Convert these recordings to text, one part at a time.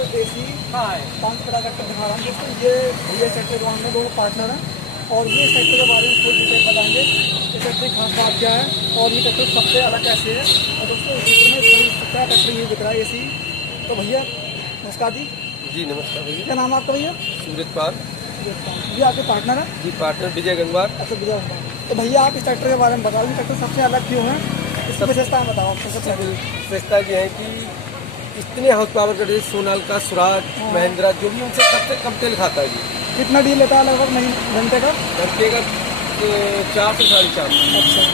आपको AC 5 तरह का दिखा रहा हूँ दोस्तों। ये भैया सेक्टर दुकान में दोनों पार्टनर हैं और ये सेक्टर के बारे में थोड़ी डिटेल बताएंगे। इस सेक्टर की खास बात क्या है और ये ट्रैक्टर सबसे अलग कैसे है। और दोस्तों इस सेक्टर में सबका ट्रैक्टर ये दिख रहा है AC। तो भैया नमस्कार जी। जी नमस्कार भैया। क्या नाम है आपका भैया? सूरज पाल। ये आपके पार्टनर है? जी पार्टनर विजय गंगवार। अच्छा विजय गंगवार। तो भैया आप इस ट्रैक्टर के बारे में बताओ, ये ट्रैक्टर सबसे अलग क्यों है, इसकी विशेषता बताओ आप। सबसे विशेषता ये है कि इतने हाउस पावर का जैसे सोनालिका, स्वराज, महिंद्रा जो भी उनसे सबसे कम तेल खाता है ये। कितना डील लेता है लगभग घंटे का? घंटे का 4 से 4.5। अच्छा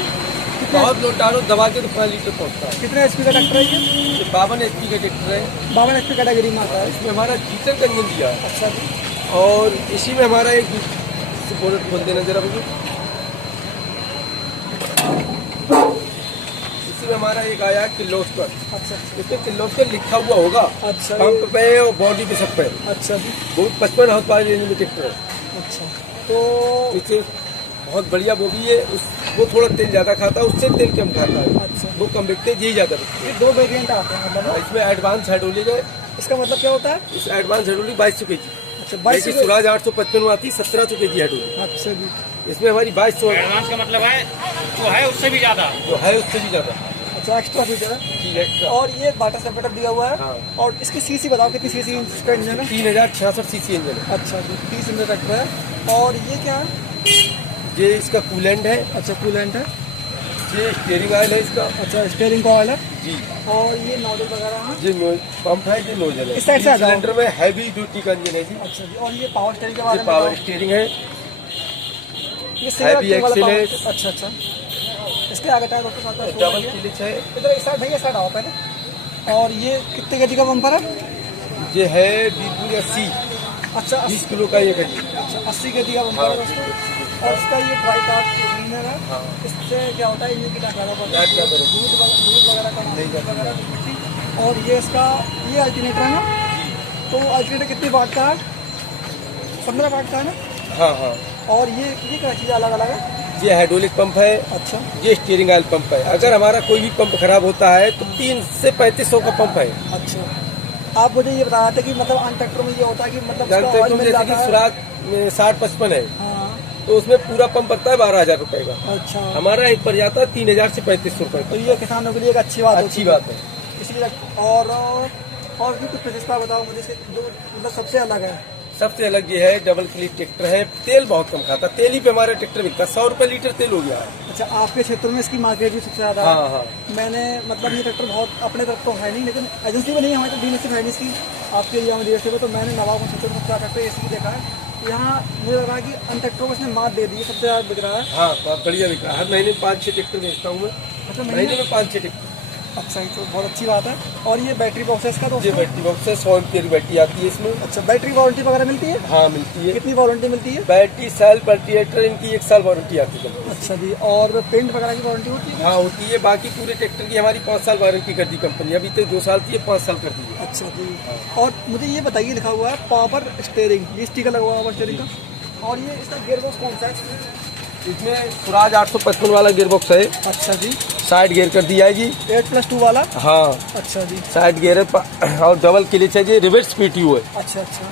बहुत लोड डालो दबा के तो 5 लीटर पहुँचता है। कितने HP का ट्रैक्टर है ये? 52 HP का ट्रैक्टर है। 52 HP कैटेगरी में आता है। इसमें हमारा डीजल का इंजन दिया है। अच्छा जी। और इसी में हमारा एक बोनट खोल देना जरा मुझे। इसी में हमारा एक आया है किर्लोस्कर। अच्छा इसमें किर्लोस्कर लिखा हुआ होगा। अच्छा पंप पे और बॉडी पे सब पे। अच्छा जी। बहुत 55 हाउस पावर रेंज में ट्रैक्टर है। अच्छा तो पीछे बहुत बढ़िया वो भी है। वो थोड़ा तेल ज्यादा खाता है, उससे तेल कम खाता है। अच्छा वो कम बिकते यही ज्यादा बिकते ये 2 वेरिएंट आते हैं मतलब। इसमें एडवांस हाइड्रोलिक है। इसका मतलब क्या होता है? इस एडवांस हाइड्रोलिक 2200 kg। अच्छा 2200 स्वराज 855 में आती है 1700 kg हाइड्रोलिक। अच्छा जी। इसमें हमारी 2200 एडवांस का मतलब है जो है उससे भी ज्यादा, जो है उससे भी ज्यादा। अच्छा एक्स्ट्रा फीचर है। ठीक है। और ये बाटा सेपरेटर दिया हुआ है। हाँ। और इसकी सीसी बताओ कितनी सीसी इसका इंजन है? 3066 सीसी इंजन है। अच्छा जी 30 इंजन ट्रैक्टर है। और ये क्या है? ये इसका कूलेंट है। अच्छा कूलेंट है। ये स्टीयरिंग ऑयल है इसका। अच्छा स्टीयरिंग का ऑयल है जी। और ये नोजल वगैरह है। ये पंप है, ये नोजल है। इस साइड से आ जाओ। सिलेंडर में हैवी ड्यूटी का इंजन है जी। अच्छा जी। और ये पावर स्टीयरिंग के बारे ये में पावर बताओ। स्टीयरिंग है। ये हैवी सिंगल वाला एक्सेल है। पावर। अच्छा अच्छा। इसके आगे टायर दोस्तों साथ में डबल क्लिच है। इधर इस साइड भैया साइड आओ पहले। और ये कितने केजी का बम्पर है? ये है 80। अच्छा 20 किलो का ये है। अच्छा 80 केजी का बम्पर है दोस्तों। और इसका ये ड्राई कार्ड क्लीनर है। हाँ। इससे क्या होता है इंजन की टाइप टाइप ज़्यादा रहता है। दूध वगैरह का नहीं जाता। वगैरह। और ये इसका ये अल्टरनेटर है ना? तो अल्टरनेटर कितनी वाट का है? 15 वाट का है ना? हाँ हाँ। और ये क्या चीज़ अलग अलग है? ये हाइड्रोलिक पंप है। अच्छा ये स्टीयरिंग ऑयल पंप है। अगर हमारा कोई भी पंप खराब होता है तो 3 से 3500 का पंप है। अच्छा आप मुझे ये बता रहे थे कि मतलब अन ट्रैक्टर में ये होता है कि मतलब जानते उसका हो ऑयल तुम मिल जैसे कि जाता है। स्वराज में 60-55 है हाँ। तो उसमें पूरा पंप पड़ता है 12,000 रुपए का। अच्छा हमारा एक पड़ जाता है 3,000 से 3500 रुपए तो का। ये किसानों के लिए एक अच्छी बात अच्छी बात है। इसलिए और भी कुछ विशेषता बताओ मुझे इसके जो मतलब सबसे अलग है। सबसे अलग ये है डबल क्लिच ट्रैक्टर है। तेल बहुत कम खाता। तेल ही पे हमारा ट्रैक्टर बिकता है। 100 रुपए लीटर तेल हो गया है। अच्छा आपके क्षेत्र में इसकी मार्केट भी सबसे ज्यादा हाँ है। हाँ। मैंने मतलब ये ट्रैक्टर बहुत अपने तरफ तो है नहीं, लेकिन एजेंसी में नहीं हमारी तो डीलरशिप है नहीं इसकी। आपके एरिया में डीलरशिप है तो मैंने नवाब क्षेत्र में क्या ट्रैक्टर एसी देखा है। यहाँ मुझे लग रहा है कि अन ट्रैक्टरों को इसने मात दे दी है, सबसे ज्यादा बिक रहा है। हाँ बहुत बढ़िया बिक रहा है। हर महीने 5-6 ट्रैक्टर बेचता हूँ मैं। अच्छा महीने में 5-6 ट्रैक्टर। अच्छा ये तो बहुत अच्छी बात है। और ये बैटरी बॉक्स है इसका ये दोस्तों? बैटरी बॉक्स है। 100 एम्पियर की बैटरी आती है इसमें। अच्छा बैटरी वारंटी वगैरह मिलती है? हाँ मिलती है। कितनी वारंटी मिलती है? बैटरी सेल पर्टिएटर इनकी 1 साल वारंटी आती है। अच्छा जी। और पेंट वगैरह की वारंटी होती है? हाँ होती है। बाकी पूरे ट्रैक्टर की हमारी 5 साल वारंटी कर दी कंपनी। अभी तो 2 साल थी, 5 साल कर दी है। अच्छा जी। और मुझे ये बताइए लिखा हुआ है पावर स्टीयरिंग, ये स्टिकर लगा हुआ है स्टीयरिंग का। और ये इसका गियर बॉक्स कौन सा है? इसमें स्वराज 855 वाला गियर बॉक्स है। अच्छा जी। साइड गियर कर दिया है जी। 8+2 वाला? हाँ अच्छा जी। साइड गियर है और डबल क्लिच है जी। रिवर्स PTO है। अच्छा अच्छा।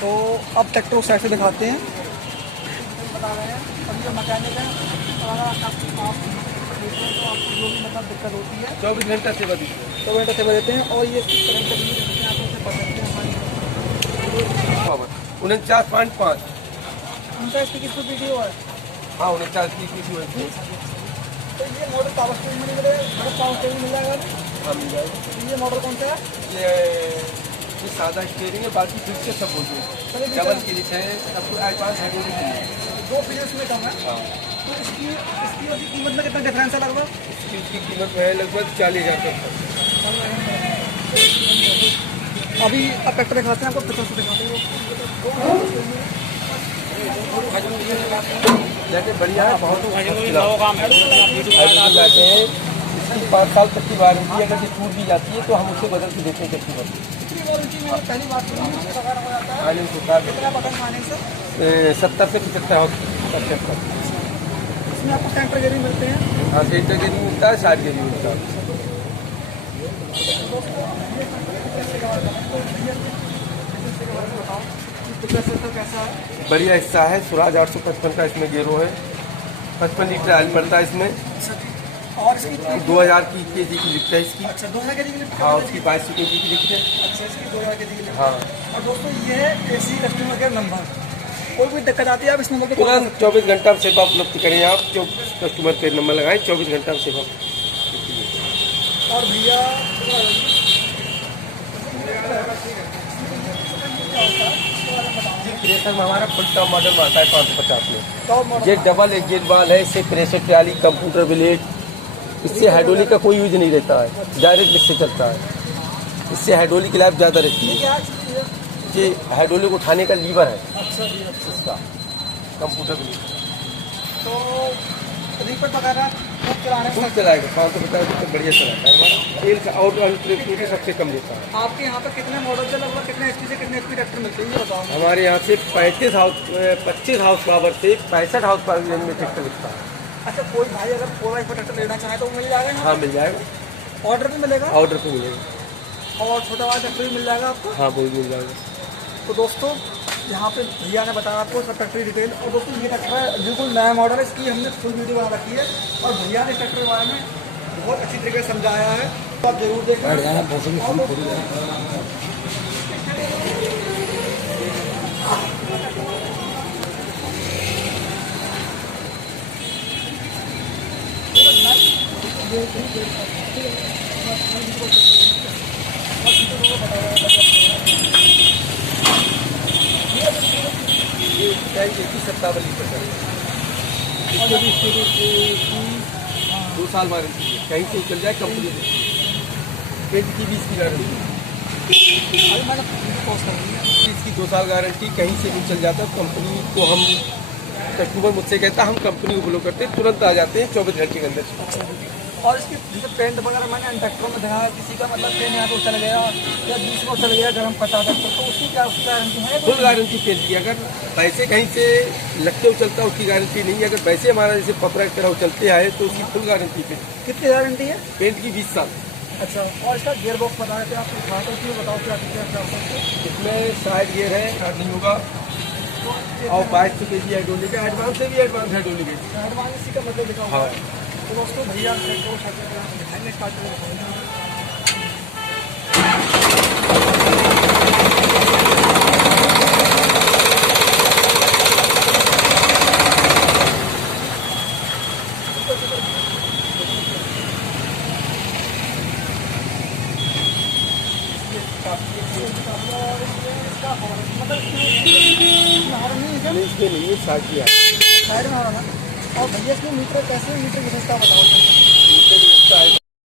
तो अब ट्रैक्टर को साइड से दिखाते हैं। बता रहे हैं अब ये मैकेनिक है और आप देखते हैं तो आपको जो भी मतलब दिक्कत होती है 24 घंटा सेवा दी है। 24 घंटे सेवा देते हैं। और ये करंट तकनीक आप उनसे पढ़ सकते हैं हमारी 49.5। उनका इसकी किस वीडियो है? हाँ 49 की PTO है। तो ये मॉडल पावर स्टीयरिंग में नहीं मिलेगा? पावर स्टीयरिंग मिल जाएगा? हाँ मिल जाएगा। ये मॉडल कौन सा है? ये सादा स्टीयरिंग है। बाकी फिर से सब बोलते हैं। डबल क्लिच है। सब कुछ एडवांस हाइड्रोलिक है। 2 फीचर्स में कम है। हाँ तो इसकी कीमत में कितना डिफरेंस है लगभग? इसकी कीमत है लगभग 40,000 तक। अभी अब ट्रैक्टर दिखाते हैं आपको 50 दिखाते हैं। जैसे बढ़िया है बहुत काम है। जाते हैं। इसकी 5 साल तक की वारंटी अगर ये टूट भी जाती है तो हम उसे बदल के देते हैं। कितनी पहली बात तो वगैरह हो जाता है। आने सुधार कितना बटन खाने से? 70 से 75 तक। इसमें आपको सेंटर गियरिंग मिलते हैं। हाँ सेंटर गियरिंग मिलता है। साइड गियरिंग मिलता है। कैसा है? बढ़िया हिस्सा है। स्वराज 855 का इसमें गेरो है। 55 लीटर ऑयल पड़ता है इसमें। और इसकी 2000 की केजी की लिफ्ट है इसकी। अच्छा 2000 के जी की लिफ्ट हाँ, उसकी 2200 केजी की लिफ्ट है। अच्छा इसकी 2000 के जी की लिफ्ट। हाँ, और दोस्तों ये है एसी कस्टमर केयर नंबर, कोई भी दिक्कत आती है आप इस नंबर पे कॉल कर तुरंत सकते 24 घंटा में सेवा उपलब्ध करें आप। जो कस्टमर केयर नंबर लगाएं, 24 घंटा में सेवा। हैं। और भैया प्रेशर में हमारा फुल टॉप मॉडल में आता है 550 में। टॉप मॉडल ये डबल एग्जिट वाल है। इससे प्रेशर ट्राली, कंप्यूटर ब्लेड, इससे हाइड्रोलिक का कोई यूज नहीं रहता है, डायरेक्ट इससे चलता है। इससे हाइड्रोलिक की लाइफ ज़्यादा रहती है। क्या चीज़ है? ये हाइड्रोलिक उठाने का लीवर है अच्छा जी अच्छा। इसका, कंप्यूटर ब्लेड। तो रिपर वगैरह खूब चलाने खूब में चलाएगा। 550 तो बढ़िया चलाता है हमारा। तेल का और सबसे कम देता है। आपके यहाँ पर कितने मॉडल से लगभग कितने एचपी से कितने एचपी ट्रैक्टर मिलते हैं ये बताओ। हमारे यहाँ से 25 हाउस पावर से 65 हाउस पावर रेंज में ट्रैक्टर बिकता है। अच्छा कोई भाई अगर 4x पर ट्रैक्टर लेना चाहे तो वो मिल जाएगा यहाँ? हाँ, मिल जाएगा। ऑर्डर भी मिलेगा ऑर्डर पे मिलेगा। और छोटा वाला ट्रैक्टर भी मिल जाएगा आपको। हाँ, वो भी मिल जाएगा। तो दोस्तों यहाँ पे भैया ने बताया आपको इसका ट्रैक्टर डिटेल। और दोस्तों ये ट्रैक्टर है बिल्कुल नया मॉडल है, इसकी हमने फुल वीडियो बना रखी है और भैया ने ट्रैक्टर के बारे में बहुत अच्छी तरीके से समझाया है, तो आप जरूर देखें। ये 57 लीटर का है। इसके भी स्टोरेज की 2 साल वारंटी है। कहीं से चल जाए कंपनी देती है। पेंट की भी इसकी गारंटी है। अभी मैंने वीडियो पोस्ट कर दी है। इसकी 2 साल गारंटी, कहीं से भी चल जाता है। कंपनी को हम, कस्टमर मुझसे कहता है हम कंपनी को फॉलो करते हैं, तुरंत आ जाते हैं 24 घंटे के अंदर। और इसकी जैसे पेंट वगैरह मैंने ट्रैक्टरों में देखा, किसी का मतलब पेन यहाँ तो चल गया या बीच में चल गया गर्म पटा था, तो उसकी क्या उसकी गारंटी है? फुल गारंटी पेंट की। अगर पैसे कहीं से लगते हुए चलता है उसकी गारंटी नहीं है। अगर पैसे हमारा जैसे पपरा की तरह चलते आए तो उसकी फुल गारंटी पेंट। कितनी गारंटी है? पेंट की 20 साल। अच्छा और इसका गियर बॉक्स बता रहे थे आप, दिखा तो क्यों बताओ क्या फीचर है उसका? इसमें साइड गियर है, नहीं होगा। और 2200 केजी हाइड्रोलिक है। एडवांस से भी एडवांस हाइड्रोलिक है। एडवांस इसी का मतलब दिखा हुआ हाँ। है। तो दोस्तों भैया ट्रैक्टर को दिखाएंगे स्टार्ट करके दिखाएंगे। इसमें नहीं है, साइड की है। साइड में आ रहा ना। और भैया इसमें मीटर कैसे मीटर विशेषता बताओ। मीटर भी अच्छा है,